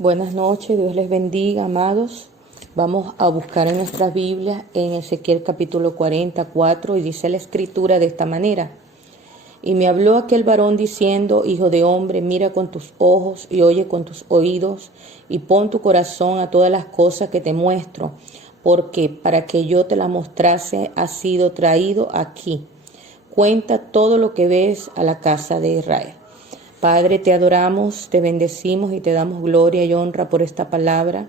Buenas noches, Dios les bendiga, amados. Vamos a buscar en nuestras Biblias en Ezequiel capítulo 44 y dice la escritura de esta manera. Y me habló aquel varón diciendo, hijo de hombre, mira con tus ojos y oye con tus oídos y pon tu corazón a todas las cosas que te muestro, porque para que yo te las mostrase has sido traído aquí. Cuenta todo lo que ves a la casa de Israel. Padre, te adoramos, te bendecimos y te damos gloria y honra por esta palabra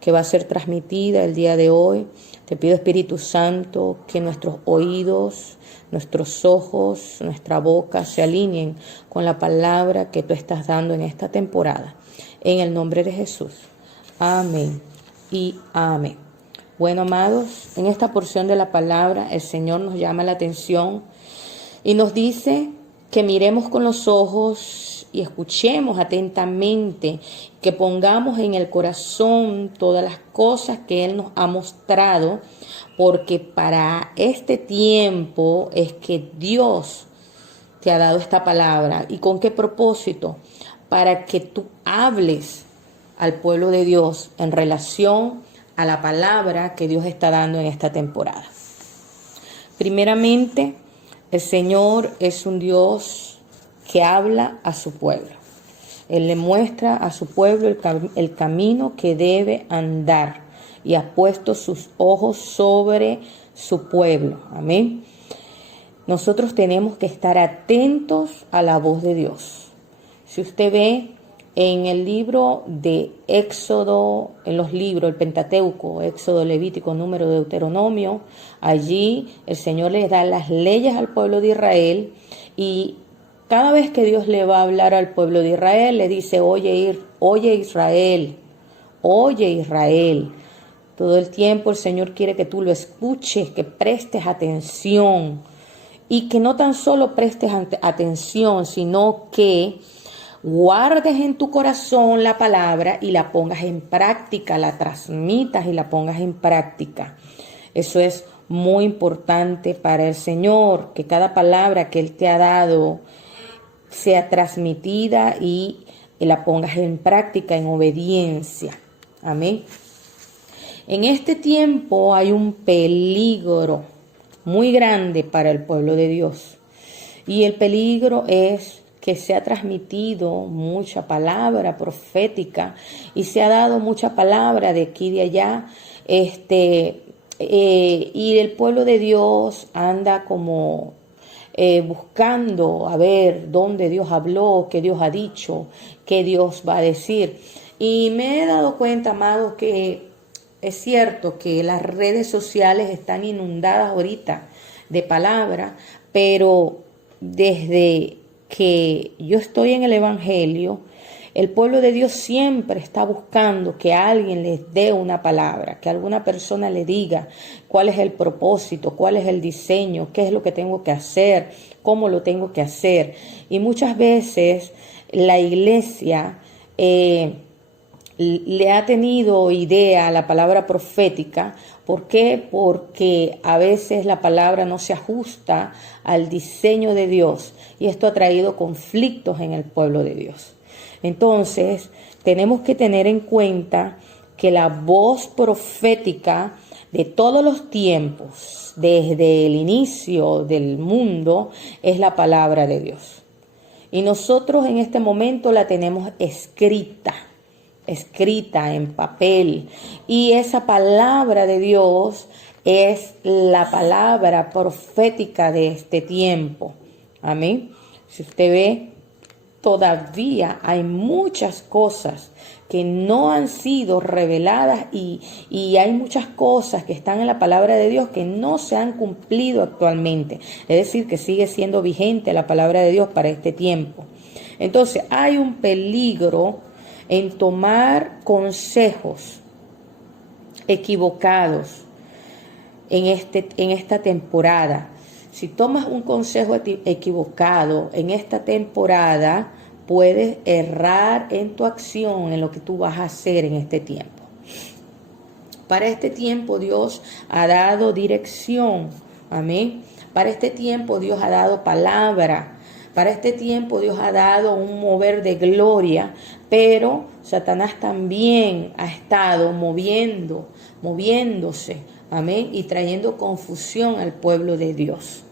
que va a ser transmitida el día de hoy. Te pido, Espíritu Santo, que nuestros oídos, nuestros ojos, nuestra boca se alineen con la palabra que tú estás dando en esta temporada. En el nombre de Jesús. Amén y amén. Bueno, amados, en esta porción de la palabra el Señor nos llama la atención y nos dice que miremos con los ojos y escuchemos atentamente, que pongamos en el corazón todas las cosas que Él nos ha mostrado, porque para este tiempo es que Dios te ha dado esta palabra. ¿Y con qué propósito? Para que tú hables al pueblo de Dios en relación a la palabra que Dios está dando en esta temporada. Primeramente, el Señor es un Dios que habla a su pueblo. Él le muestra a su pueblo el camino que debe andar y ha puesto sus ojos sobre su pueblo. Amén. Nosotros tenemos que estar atentos a la voz de Dios. Si usted ve en el libro de Éxodo, en los libros, el Pentateuco, Éxodo, Levítico, Número, Deuteronomio, allí el Señor les da las leyes al pueblo de Israel y cada vez que Dios le va a hablar al pueblo de Israel, le dice, oye Israel, oye Israel. Todo el tiempo el Señor quiere que tú lo escuches, que prestes atención. Y que no tan solo prestes atención, sino que guardes en tu corazón la palabra y la pongas en práctica, la transmitas y la pongas en práctica. Eso es muy importante para el Señor, que cada palabra que Él te ha dado sea transmitida y la pongas en práctica, en obediencia. Amén. En este tiempo hay un peligro muy grande para el pueblo de Dios. Y el peligro es que se ha transmitido mucha palabra profética y se ha dado mucha palabra de aquí y de allá. Y el pueblo de Dios anda como buscando a ver dónde Dios habló, qué Dios ha dicho, qué Dios va a decir. Y me he dado cuenta, amados, que es cierto que las redes sociales están inundadas ahorita de palabra, pero desde que yo estoy en el Evangelio, el pueblo de Dios siempre está buscando que alguien les dé una palabra, que alguna persona le diga cuál es el propósito, cuál es el diseño, qué es lo que tengo que hacer, cómo lo tengo que hacer. Y muchas veces la iglesia le ha tenido idea a la palabra profética. ¿Por qué? Porque a veces la palabra no se ajusta al diseño de Dios y esto ha traído conflictos en el pueblo de Dios. Entonces, tenemos que tener en cuenta que la voz profética de todos los tiempos, desde el inicio del mundo, es la palabra de Dios. Y nosotros en este momento la tenemos escrita en papel. Y esa palabra de Dios es la palabra profética de este tiempo. Amén. Si usted ve, todavía hay muchas cosas que no han sido reveladas y hay muchas cosas que están en la palabra de Dios que no se han cumplido actualmente. Es decir, que sigue siendo vigente la palabra de Dios para este tiempo. Entonces, hay un peligro en tomar consejos equivocados en esta temporada. Si tomas un consejo equivocado en esta temporada, puedes errar en tu acción, en lo que tú vas a hacer en este tiempo. Para este tiempo Dios ha dado dirección. Amén. Para este tiempo Dios ha dado palabra. Para este tiempo Dios ha dado un mover de gloria, pero Satanás también ha estado moviéndose, amén, y trayendo confusión al pueblo de Dios.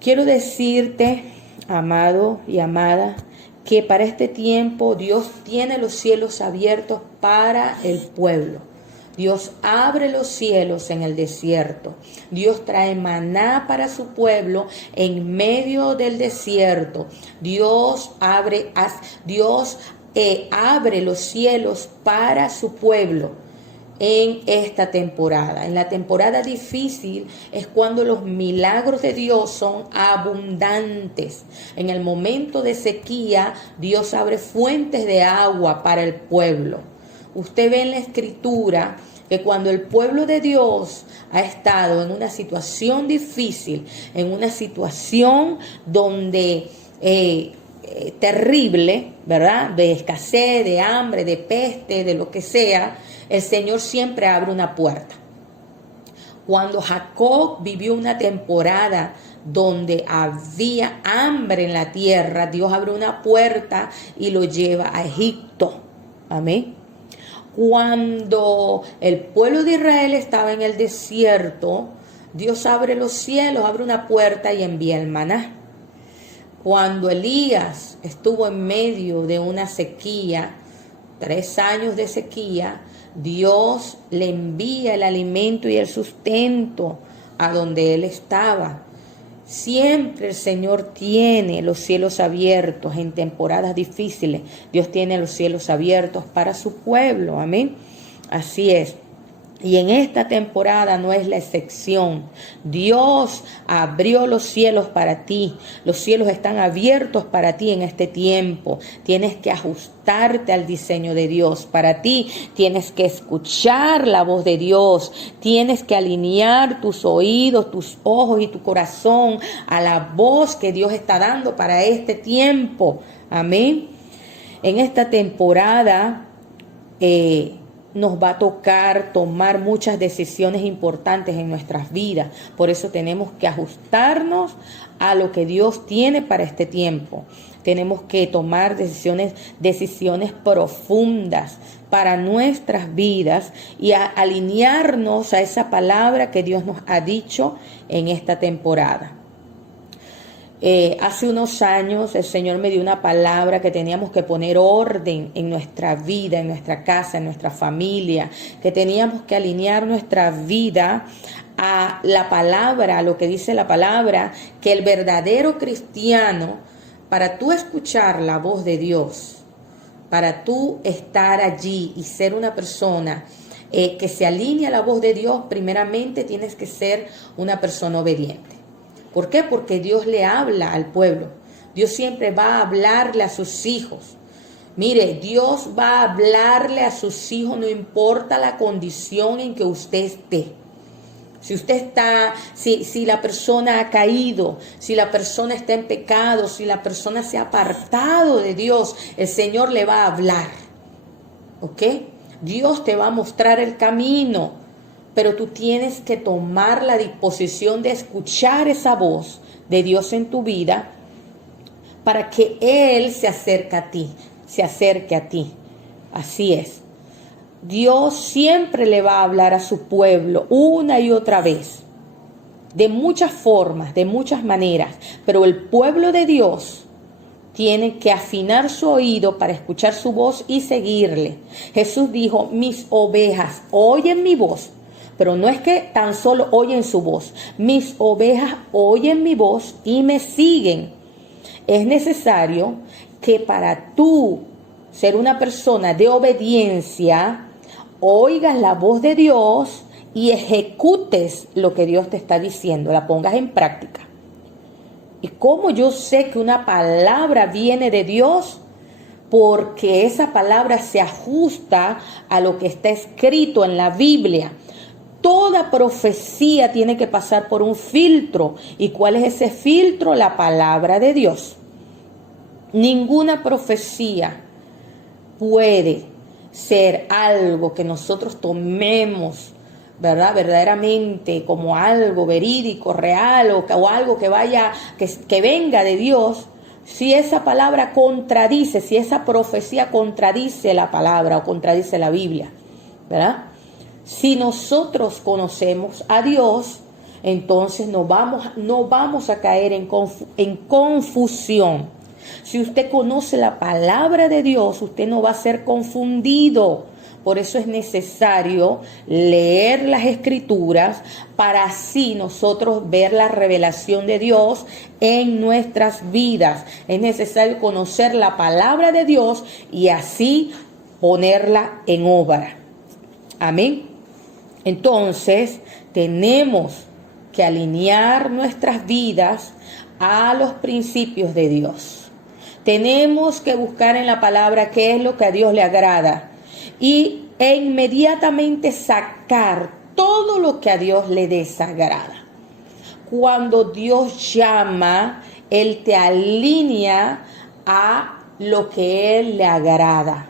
Quiero decirte, amado y amada, que para este tiempo Dios tiene los cielos abiertos para el pueblo. Dios abre los cielos en el desierto. Dios trae maná para su pueblo en medio del desierto. Dios abre los cielos para su pueblo en esta temporada. En la temporada difícil es cuando los milagros de Dios son abundantes. En el momento de sequía, Dios abre fuentes de agua para el pueblo. Usted ve en la Escritura que cuando el pueblo de Dios ha estado en una situación difícil, en una situación donde terrible, ¿verdad? De escasez, de hambre, de peste, de lo que sea, el Señor siempre abre una puerta. Cuando Jacob vivió una temporada donde había hambre en la tierra, Dios abre una puerta y lo lleva a Egipto. Amén. Cuando el pueblo de Israel estaba en el desierto, Dios abre los cielos, abre una puerta y envía el maná. Cuando Elías estuvo en medio de una sequía, 3 años de sequía, Dios le envía el alimento y el sustento a donde él estaba. Siempre el Señor tiene los cielos abiertos en temporadas difíciles. Dios tiene los cielos abiertos para su pueblo. Amén. Así es. Y en esta temporada no es la excepción. Dios abrió los cielos para ti. Los cielos están abiertos para ti en este tiempo. Tienes que ajustarte al diseño de Dios. Para ti tienes que escuchar la voz de Dios. Tienes que alinear tus oídos, tus ojos y tu corazón a la voz que Dios está dando para este tiempo. Amén. En esta temporada nos va a tocar tomar muchas decisiones importantes en nuestras vidas. Por eso tenemos que ajustarnos a lo que Dios tiene para este tiempo. Tenemos que tomar decisiones profundas para nuestras vidas y alinearnos a esa palabra que Dios nos ha dicho en esta temporada. Hace unos años el Señor me dio una palabra que teníamos que poner orden en nuestra vida, en nuestra casa, en nuestra familia, que teníamos que alinear nuestra vida a la palabra, a lo que dice la palabra, que el verdadero cristiano, para tú escuchar la voz de Dios, para tú estar allí y ser una persona que se alinea a la voz de Dios, primeramente tienes que ser una persona obediente. ¿Por qué? Porque Dios le habla al pueblo. Dios siempre va a hablarle a sus hijos. Mire, Dios va a hablarle a sus hijos, no importa la condición en que usted esté. Si usted está, si la persona ha caído, si la persona está en pecado, si la persona se ha apartado de Dios, el Señor le va a hablar. ¿Ok? Dios te va a mostrar el camino. Pero tú tienes que tomar la disposición de escuchar esa voz de Dios en tu vida para que Él se acerque a ti. Así es. Dios siempre le va a hablar a su pueblo una y otra vez, de muchas formas, de muchas maneras, pero el pueblo de Dios tiene que afinar su oído para escuchar su voz y seguirle. Jesús dijo, mis ovejas oyen mi voz. Pero no es que tan solo oyen su voz. Mis ovejas oyen mi voz y me siguen. Es necesario que para tú ser una persona de obediencia, oigas la voz de Dios y ejecutes lo que Dios te está diciendo, la pongas en práctica. ¿Y cómo yo sé que una palabra viene de Dios? Porque esa palabra se ajusta a lo que está escrito en la Biblia. Toda profecía tiene que pasar por un filtro. ¿Y cuál es ese filtro? La palabra de Dios. Ninguna profecía puede ser algo que nosotros tomemos ¿verdad? Verdaderamente como algo verídico, real o algo que venga de Dios, si esa palabra contradice, si esa profecía contradice la palabra o contradice la Biblia, ¿verdad? Si nosotros conocemos a Dios, entonces no vamos a caer en confusión. Si usted conoce la palabra de Dios, usted no va a ser confundido. Por eso es necesario leer las Escrituras para así nosotros ver la revelación de Dios en nuestras vidas. Es necesario conocer la palabra de Dios y así ponerla en obra. Amén. Entonces, tenemos que alinear nuestras vidas a los principios de Dios. Tenemos que buscar en la palabra qué es lo que a Dios le agrada e inmediatamente sacar todo lo que a Dios le desagrada. Cuando Dios llama, Él te alinea a lo que Él le agrada.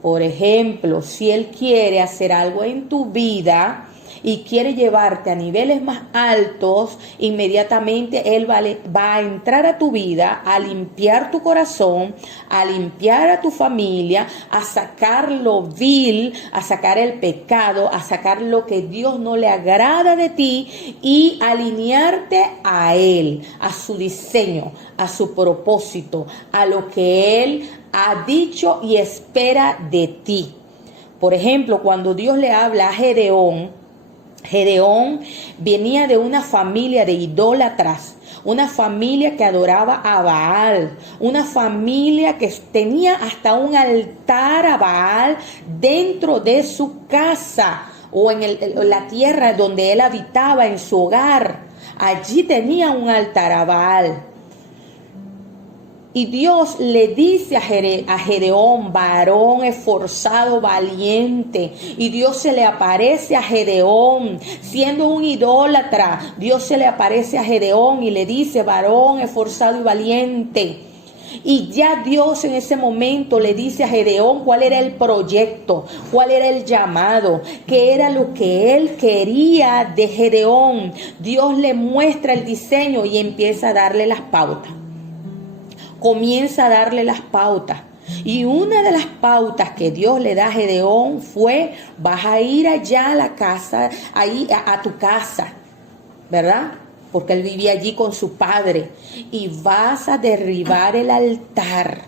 Por ejemplo, si Él quiere hacer algo en tu vida y quiere llevarte a niveles más altos, inmediatamente Él va a entrar a tu vida, a limpiar tu corazón, a limpiar a tu familia, a sacar lo vil, a sacar el pecado, a sacar lo que Dios no le agrada de ti y alinearte a Él, a su diseño, a su propósito, a lo que Él ha dicho y espera de ti. Por ejemplo, cuando Dios le habla a Gedeón venía de una familia de idólatras, una familia que adoraba a Baal, una familia que tenía hasta un altar a Baal dentro de su casa o en la tierra donde él habitaba, en su hogar. Allí tenía un altar a Baal. Y Dios le dice a Gedeón, varón esforzado, valiente. Y Dios se le aparece a Gedeón, siendo un idólatra. Dios se le aparece a Gedeón y le dice, varón esforzado y valiente. Y ya Dios en ese momento le dice a Gedeón cuál era el proyecto, cuál era el llamado, qué era lo que él quería de Gedeón. Dios le muestra el diseño y empieza a darle las pautas. Comienza a darle las pautas. Y una de las pautas que Dios le da a Gedeón fue, vas a ir allá a la casa, ahí a tu casa, ¿verdad? Porque él vivía allí con su padre. Y vas a derribar el altar.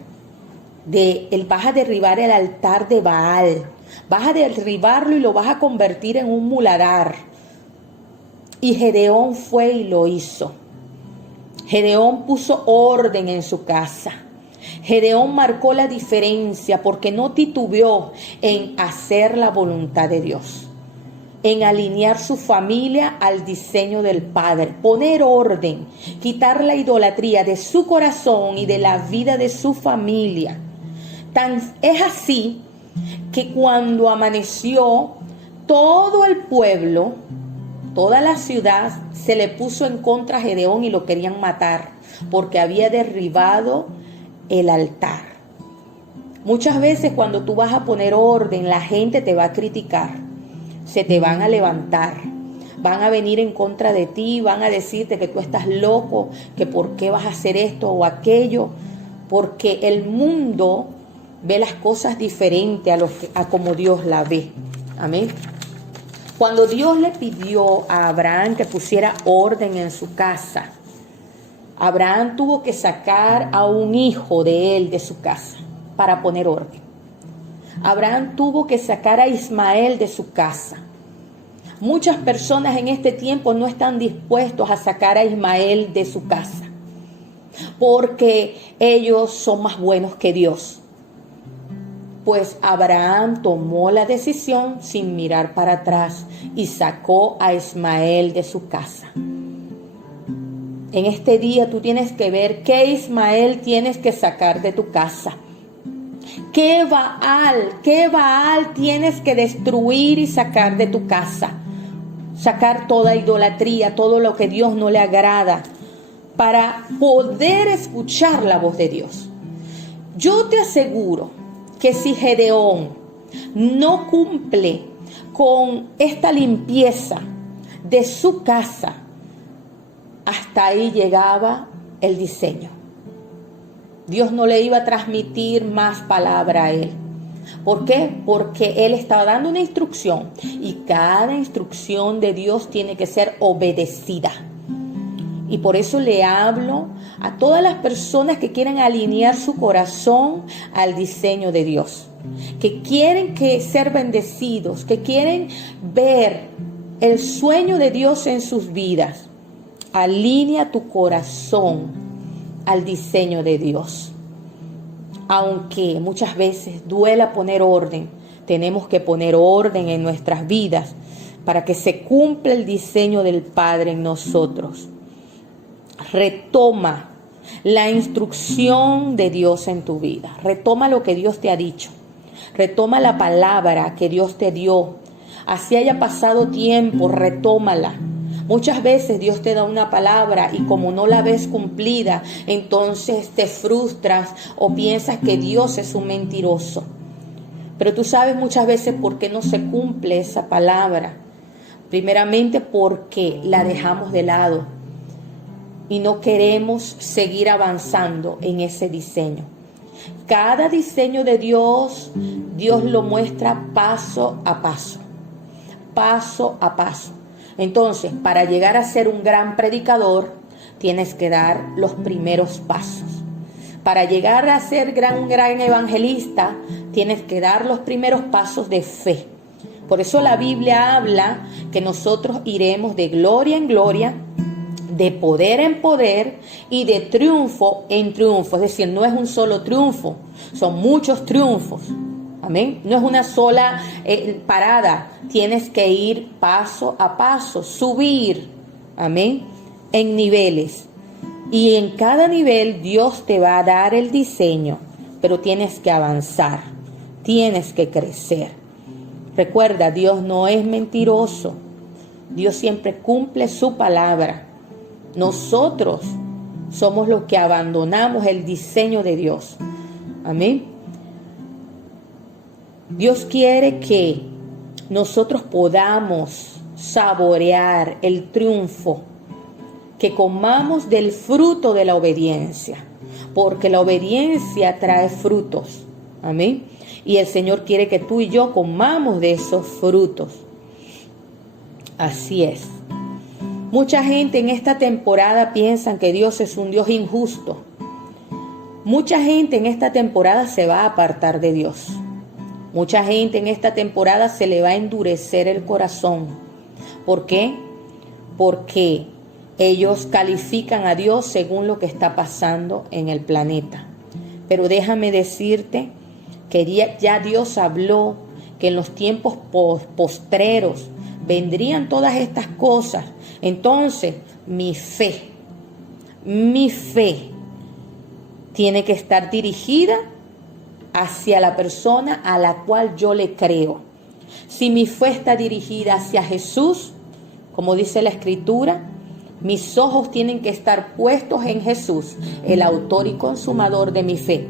Vas a derribar el altar de Baal. Vas a derribarlo y lo vas a convertir en un muladar. Y Gedeón fue y lo hizo. Gedeón puso orden en su casa. Gedeón marcó la diferencia porque no titubeó en hacer la voluntad de Dios, en alinear su familia al diseño del Padre, poner orden, quitar la idolatría de su corazón y de la vida de su familia. Es así que cuando amaneció, todo el pueblo, toda la ciudad se le puso en contra a Gedeón y lo querían matar porque había derribado el altar. Muchas veces cuando tú vas a poner orden, la gente te va a criticar, se te van a levantar, van a venir en contra de ti, van a decirte que tú estás loco, que por qué vas a hacer esto o aquello, porque el mundo ve las cosas diferentes a como Dios la ve. Amén. Cuando Dios le pidió a Abraham que pusiera orden en su casa, Abraham tuvo que sacar a un hijo de él de su casa para poner orden. Abraham tuvo que sacar a Ismael de su casa. Muchas personas en este tiempo no están dispuestos a sacar a Ismael de su casa porque ellos son más buenos que Dios. Pues Abraham tomó la decisión sin mirar para atrás y sacó a Ismael de su casa. En este día tú tienes que ver qué Ismael tienes que sacar de tu casa. ¿Qué Baal tienes que destruir y sacar de tu casa? Sacar toda idolatría, todo lo que Dios no le agrada, para poder escuchar la voz de Dios. Yo te aseguro que si Gedeón no cumple con esta limpieza de su casa, hasta ahí llegaba el diseño. Dios no le iba a transmitir más palabra a él. ¿Por qué? Porque él estaba dando una instrucción y cada instrucción de Dios tiene que ser obedecida. Y por eso le hablo a todas las personas que quieren alinear su corazón al diseño de Dios, que quieren ser bendecidos, que quieren ver el sueño de Dios en sus vidas. Alinea tu corazón al diseño de Dios. Aunque muchas veces duela poner orden, tenemos que poner orden en nuestras vidas para que se cumpla el diseño del Padre en nosotros. Retoma la instrucción de Dios en tu vida. Retoma lo que Dios te ha dicho. Retoma la palabra que Dios te dio. Así haya pasado tiempo, retómala. Muchas veces Dios te da una palabra y como no la ves cumplida, entonces te frustras o piensas que Dios es un mentiroso. Pero tú sabes muchas veces por qué no se cumple esa palabra. Primeramente porque la dejamos de lado y no queremos seguir avanzando en ese diseño. Cada diseño de Dios, Dios lo muestra paso a paso. Paso a paso. Entonces, para llegar a ser un gran predicador, tienes que dar los primeros pasos. Para llegar a ser un gran evangelista, tienes que dar los primeros pasos de fe. Por eso la Biblia habla que nosotros iremos de gloria en gloria, de poder en poder y de triunfo en triunfo. Es decir, no es un solo triunfo, son muchos triunfos. Amén. No es una sola parada. Tienes que ir paso a paso, subir. Amén. En niveles. Y en cada nivel Dios te va a dar el diseño, pero tienes que avanzar. Tienes que crecer. Recuerda, Dios no es mentiroso. Dios siempre cumple su palabra. Nosotros somos los que abandonamos el diseño de Dios. Amén. Dios quiere que nosotros podamos saborear el triunfo, que comamos del fruto de la obediencia, porque la obediencia trae frutos. Amén. Y el Señor quiere que tú y yo comamos de esos frutos. Así es. Mucha gente en esta temporada piensa que Dios es un Dios injusto. Mucha gente en esta temporada se va a apartar de Dios. Mucha gente en esta temporada se le va a endurecer el corazón. ¿Por qué? Porque ellos califican a Dios según lo que está pasando en el planeta. Pero déjame decirte que ya Dios habló que en los tiempos postreros vendrían todas estas cosas. Entonces, mi fe tiene que estar dirigida hacia la persona a la cual yo le creo. Si mi fe está dirigida hacia Jesús, como dice la Escritura, mis ojos tienen que estar puestos en Jesús, el autor y consumador de mi fe.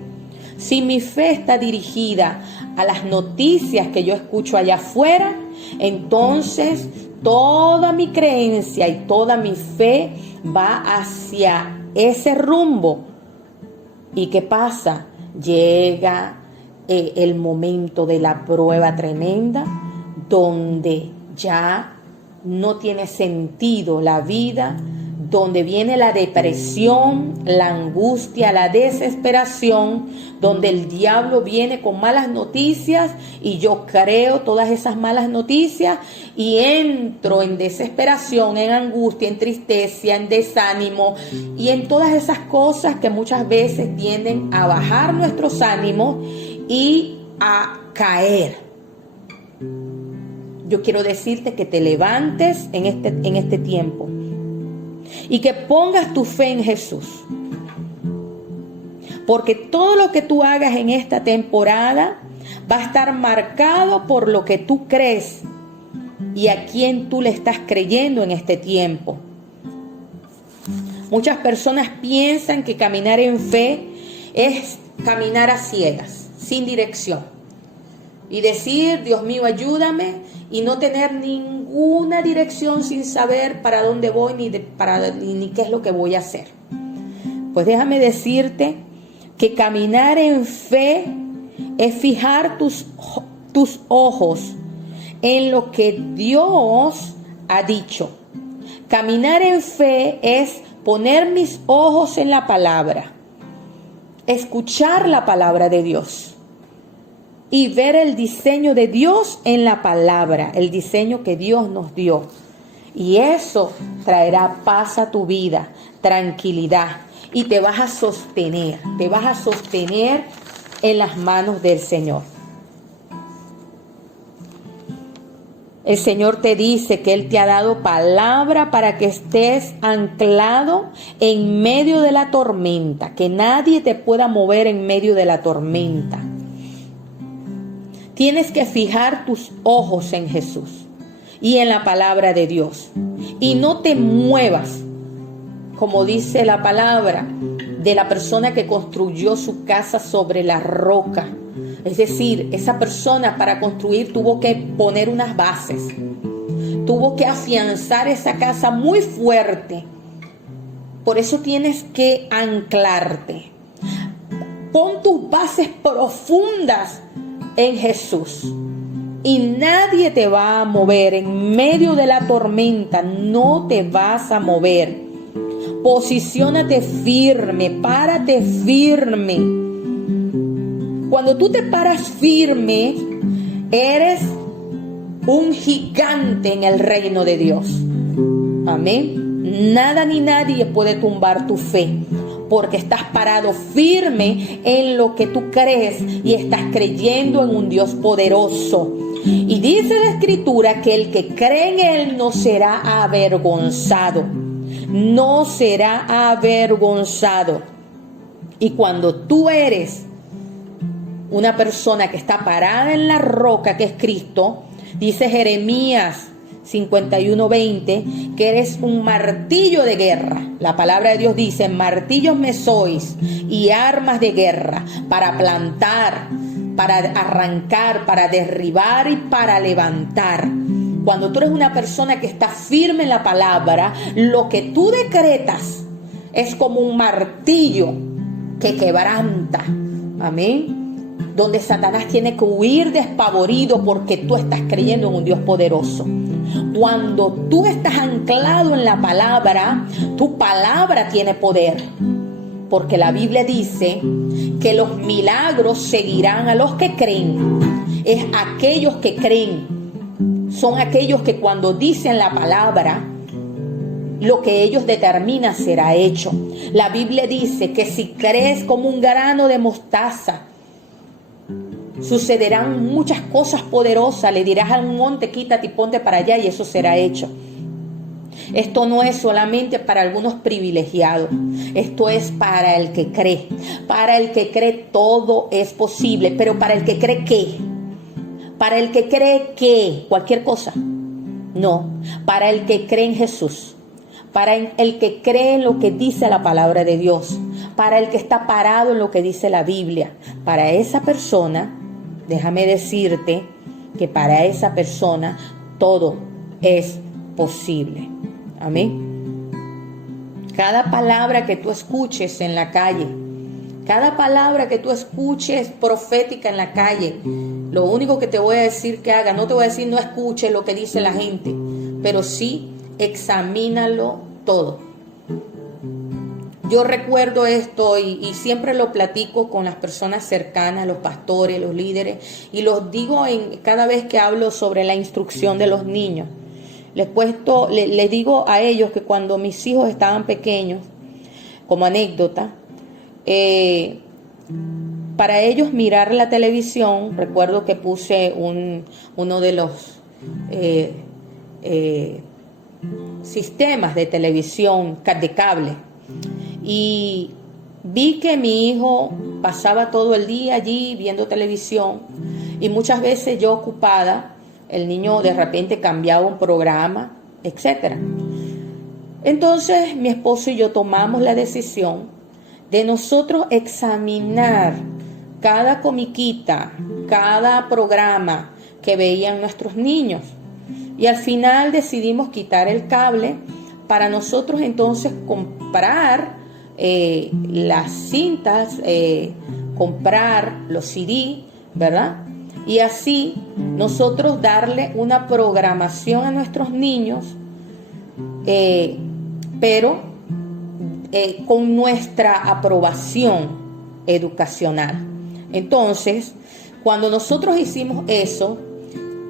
Si mi fe está dirigida a las noticias que yo escucho allá afuera, entonces toda mi creencia y toda mi fe va hacia ese rumbo. ¿Y qué pasa? Llega el momento de la prueba tremenda, donde ya no tiene sentido la vida, donde viene la depresión, la angustia, la desesperación, donde el diablo viene con malas noticias y yo creo todas esas malas noticias y entro en desesperación, en angustia, en tristeza, en desánimo y en todas esas cosas que muchas veces tienden a bajar nuestros ánimos y a caer. Yo quiero decirte que te levantes en este tiempo y que pongas tu fe en Jesús. Porque todo lo que tú hagas en esta temporada va a estar marcado por lo que tú crees y a quién tú le estás creyendo en este tiempo. Muchas personas piensan que caminar en fe es caminar a ciegas, sin dirección. y decir, Dios mío, ayúdame, y no tener ninguna dirección sin saber para dónde voy ni qué es lo que voy a hacer. Pues déjame decirte que caminar en fe es fijar tus ojos en lo que Dios ha dicho. Caminar en fe es poner mis ojos en la palabra, escuchar la palabra de Dios y ver el diseño de Dios en la palabra, el diseño que Dios nos dio. Y eso traerá paz a tu vida, tranquilidad, y te vas a sostener en las manos del Señor. El Señor te dice que Él te ha dado palabra para que estés anclado en medio de la tormenta, que nadie te pueda mover en medio de la tormenta. Tienes que fijar tus ojos en Jesús y en la palabra de Dios. Y no te muevas, como dice la palabra, de la persona que construyó su casa sobre la roca. Es decir, esa persona para construir tuvo que poner unas bases, tuvo que afianzar esa casa muy fuerte. Por eso tienes que anclarte. Pon tus bases profundas en Jesús y nadie te va a mover en medio de la tormenta. No te vas a mover. Posiciónate firme, párate firme. Cuando tú te paras firme, eres un gigante en el reino de Dios. Amén. Nada ni nadie puede tumbar tu fe, porque estás parado firme en lo que tú crees y estás creyendo en un Dios poderoso. Y dice la Escritura que el que cree en Él no será avergonzado. No será avergonzado. Y cuando tú eres una persona que está parada en la roca que es Cristo, dice Jeremías 51:20, que eres un martillo de guerra. La palabra de Dios dice, martillos me sois y armas de guerra, para plantar, para arrancar, para derribar y para levantar. Cuando tú eres una persona que está firme en la palabra, lo que tú decretas es como un martillo que quebranta. Amén. Donde Satanás tiene que huir despavorido porque tú estás creyendo en un Dios poderoso. Cuando tú estás anclado en la palabra, tu palabra tiene poder. Porque la Biblia dice que los milagros seguirán a los que creen. Es aquellos que creen. Son aquellos que cuando dicen la palabra, lo que ellos determinan será hecho. La Biblia dice que si crees como un grano de mostaza, sucederán muchas cosas poderosas. Le dirás a un monte, quítate y ponte para allá, y eso será hecho. Esto no es solamente para algunos privilegiados. Esto es para el que cree. Para el que cree todo es posible. Pero para el que cree, ¿qué? Para el que cree, ¿qué? Cualquier cosa. No. Para el que cree en Jesús. Para el que cree en lo que dice la palabra de Dios. Para el que está parado en lo que dice la Biblia. Para esa persona, déjame decirte que para esa persona todo es posible. Amén. Cada palabra que tú escuches en la calle, cada palabra que tú escuches profética en la calle, lo único que te voy a decir que haga, no te voy a decir no escuches lo que dice la gente, pero sí examínalo todo. Yo recuerdo esto y siempre lo platico con las personas cercanas, los pastores, los líderes, y los digo cada vez que hablo sobre la instrucción de los niños. Les digo a ellos que cuando mis hijos estaban pequeños, como anécdota, para ellos mirar la televisión, recuerdo que puse uno de los sistemas de televisión de cable, y vi que mi hijo pasaba todo el día allí viendo televisión, y muchas veces yo ocupada, el niño de repente cambiaba un programa, etc. Entonces mi esposo y yo tomamos la decisión de nosotros examinar cada comiquita, cada programa que veían nuestros niños. Y al final decidimos quitar el cable para nosotros entonces comprar las cintas, comprar los CD, ¿verdad? Y así nosotros darle una programación a nuestros niños, pero con nuestra aprobación educacional. Entonces, cuando nosotros hicimos eso,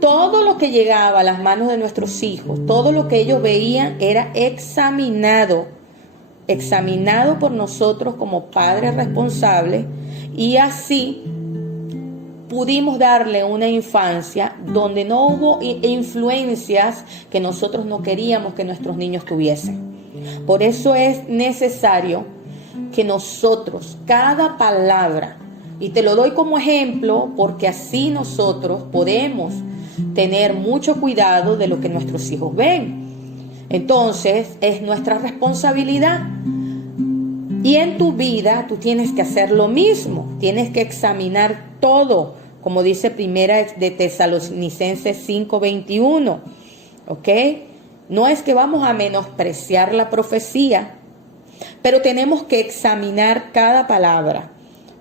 todo lo que llegaba a las manos de nuestros hijos, todo lo que ellos veían era examinado por nosotros como padres responsables, y así pudimos darle una infancia donde no hubo influencias que nosotros no queríamos que nuestros niños tuviesen. Por eso es necesario que nosotros, cada palabra, y te lo doy como ejemplo porque así nosotros podemos tener mucho cuidado de lo que nuestros hijos ven. Entonces es nuestra responsabilidad. Y en tu vida tú tienes que hacer lo mismo, tienes que examinar todo, como dice Primera de Tesalonicenses 5:21, ¿ok? No es que vamos a menospreciar la profecía, pero tenemos que examinar cada palabra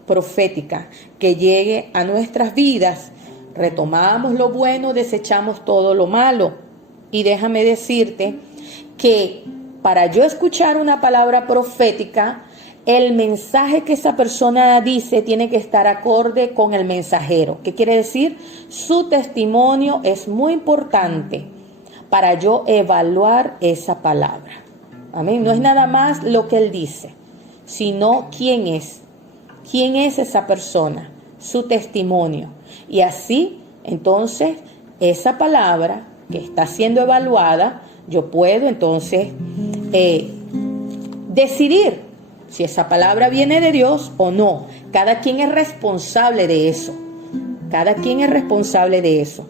profética que llegue a nuestras vidas. Retomamos lo bueno, desechamos todo lo malo. Y déjame decirte que para yo escuchar una palabra profética, el mensaje que esa persona dice tiene que estar acorde con el mensajero. ¿Qué quiere decir? Su testimonio es muy importante para yo evaluar esa palabra. Amén. No es nada más lo que él dice, sino quién es. ¿Quién es esa persona? Su testimonio. Y así, entonces, esa palabra que está siendo evaluada, yo puedo entonces decidir si esa palabra viene de Dios o no. Cada quien es responsable de eso. Cada quien es responsable de eso.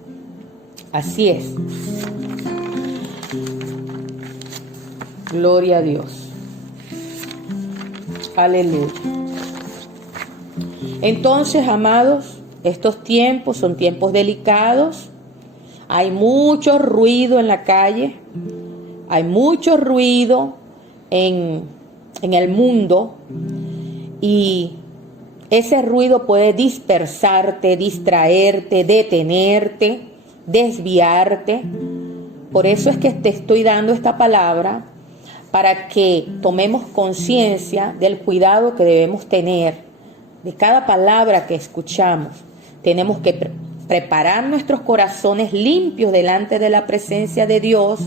Así es. Gloria a Dios. Aleluya. Entonces, amados, estos tiempos son tiempos delicados. Hay mucho ruido en la calle. Hay mucho ruido en el mundo. Y ese ruido puede dispersarte, distraerte, detenerte, desviarte. Por eso es que te estoy dando esta palabra, para que tomemos conciencia del cuidado que debemos tener de cada palabra que escuchamos. Tenemos que preparar nuestros corazones limpios delante de la presencia de Dios.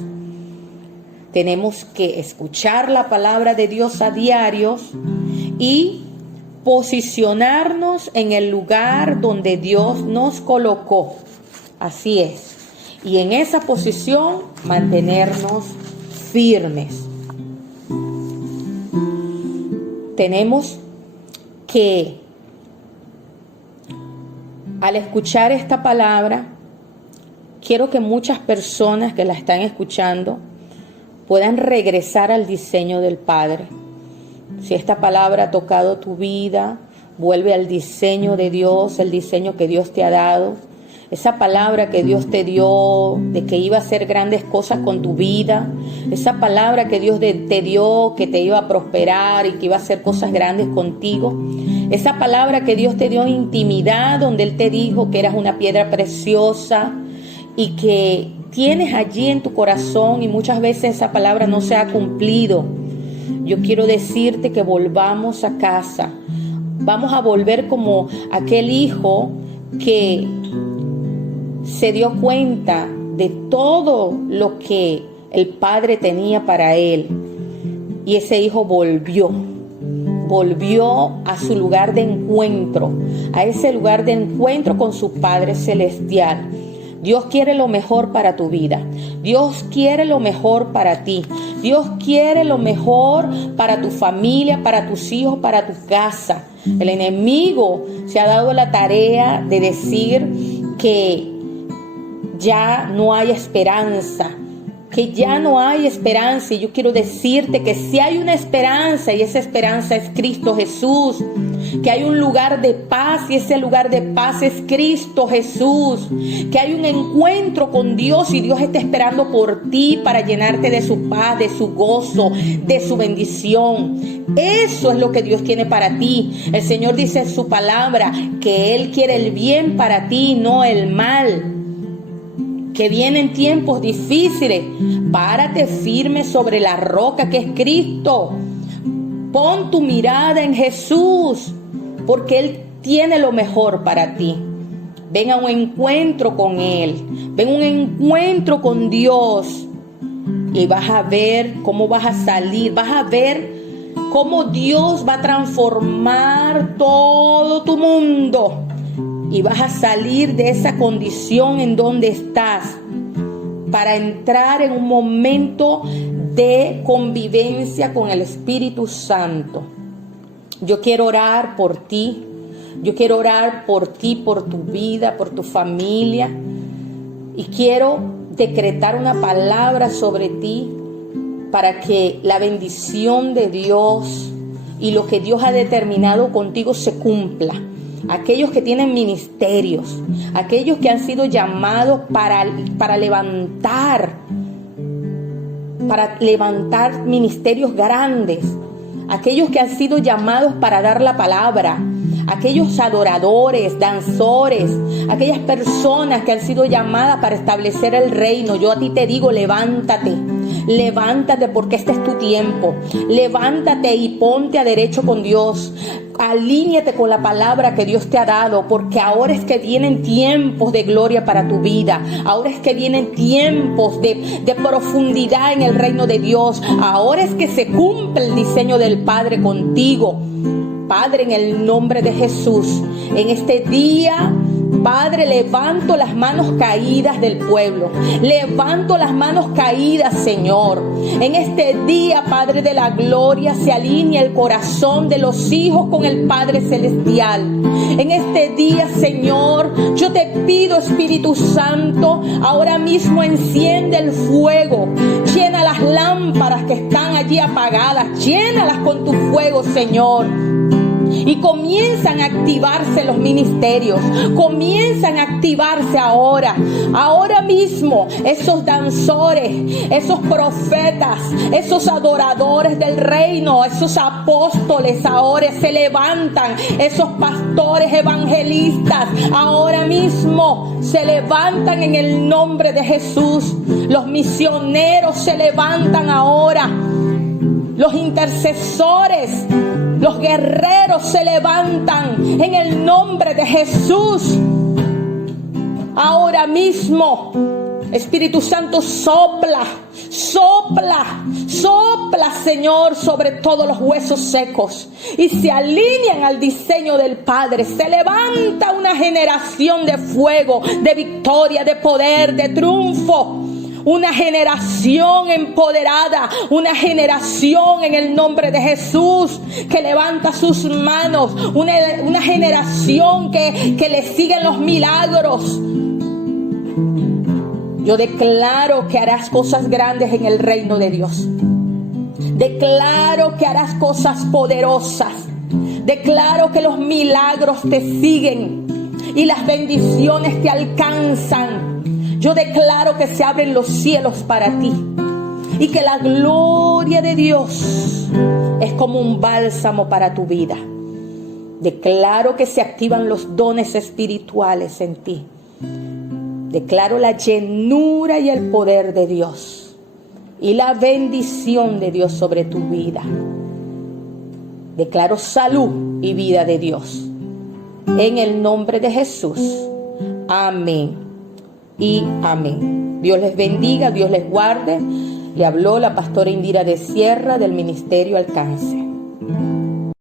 Tenemos que escuchar la palabra de Dios a diario y posicionarnos en el lugar donde Dios nos colocó. Así es. Y en esa posición mantenernos firmes. Tenemos que, al escuchar esta palabra, quiero que muchas personas que la están escuchando puedan regresar al diseño del Padre. Si esta palabra ha tocado tu vida, vuelve al diseño de Dios, el diseño que Dios te ha dado. Esa palabra que Dios te dio de que iba a hacer grandes cosas con tu vida. Esa palabra que Dios te dio que te iba a prosperar y que iba a hacer cosas grandes contigo. Esa palabra que Dios te dio en intimidad, donde Él te dijo que eras una piedra preciosa y que tienes allí en tu corazón, y muchas veces esa palabra no se ha cumplido. Yo quiero decirte que volvamos a casa. Vamos a volver como aquel hijo que se dio cuenta de todo lo que el Padre tenía para él. Y ese hijo volvió a su lugar de encuentro, a ese lugar de encuentro con su Padre Celestial. Dios quiere lo mejor para tu vida. Dios quiere lo mejor para ti. Dios quiere lo mejor para tu familia, para tus hijos, para tu casa. El enemigo se ha dado la tarea de decir que ya no hay esperanza, que ya no hay esperanza. Y yo quiero decirte que sí hay una esperanza, y esa esperanza es Cristo Jesús. Que hay un lugar de paz, y ese lugar de paz es Cristo Jesús. Que hay un encuentro con Dios, y Dios está esperando por ti para llenarte de su paz, de su gozo, de su bendición. Eso es lo que Dios tiene para ti. El Señor dice en su palabra que Él quiere el bien para ti, no el mal. Que vienen tiempos difíciles. Párate firme sobre la roca que es Cristo. Pon tu mirada en Jesús, porque Él tiene lo mejor para ti. Ven a un encuentro con Él. Ven a un encuentro con Dios. Y vas a ver cómo vas a salir. Vas a ver cómo Dios va a transformar todo tu mundo. Y vas a salir de esa condición en donde estás para entrar en un momento de convivencia con el Espíritu Santo. Yo quiero orar por ti. Yo quiero orar por ti, por tu vida, por tu familia. Y quiero decretar una palabra sobre ti para que la bendición de Dios y lo que Dios ha determinado contigo se cumpla. Aquellos que tienen ministerios, aquellos que han sido llamados para levantar ministerios grandes, aquellos que han sido llamados para dar la palabra, aquellos adoradores, danzores, aquellas personas que han sido llamadas para establecer el reino. Yo a ti te digo, levántate. Levántate, porque este es tu tiempo. Levántate y ponte a derecho con Dios. Alíñate con la palabra que Dios te ha dado, porque ahora es que vienen tiempos de gloria para tu vida. Ahora es que vienen tiempos de profundidad en el reino de Dios. Ahora es que se cumple el diseño del Padre contigo. Padre, en el nombre de Jesús, en este día, Padre, levanto las manos caídas del pueblo. Levanto las manos caídas, Señor. En este día, Padre de la gloria, se alinea el corazón de los hijos con el Padre celestial. En este día, Señor, yo te pido, Espíritu Santo, ahora mismo enciende el fuego. Llena las lámparas que están allí apagadas. Llénalas con tu fuego, Señor. Y comienzan a activarse los ministerios. Comienzan a activarse ahora mismo, esos danzores, esos profetas, esos adoradores del reino, esos apóstoles ahora se levantan. Esos pastores evangelistas ahora mismo se levantan en el nombre de Jesús. Los misioneros se levantan ahora. Los intercesores, los guerreros se levantan en el nombre de Jesús. Ahora mismo, Espíritu Santo, sopla, Señor, sobre todos los huesos secos, y se alinean al diseño del Padre. Se levanta una generación de fuego, de victoria, de poder, de triunfo. Una generación empoderada, una generación en el nombre de Jesús que levanta sus manos, una generación que le siguen los milagros. Yo declaro que harás cosas grandes en el reino de Dios. Declaro que harás cosas poderosas. Declaro que los milagros te siguen y las bendiciones te alcanzan. Yo declaro que se abren los cielos para ti y que la gloria de Dios es como un bálsamo para tu vida. Declaro que se activan los dones espirituales en ti. Declaro la llenura y el poder de Dios y la bendición de Dios sobre tu vida. Declaro salud y vida de Dios. En el nombre de Jesús. Amén. Y amén. Dios les bendiga, Dios les guarde. Le habló la pastora Indira de Sierra del Ministerio Alcance.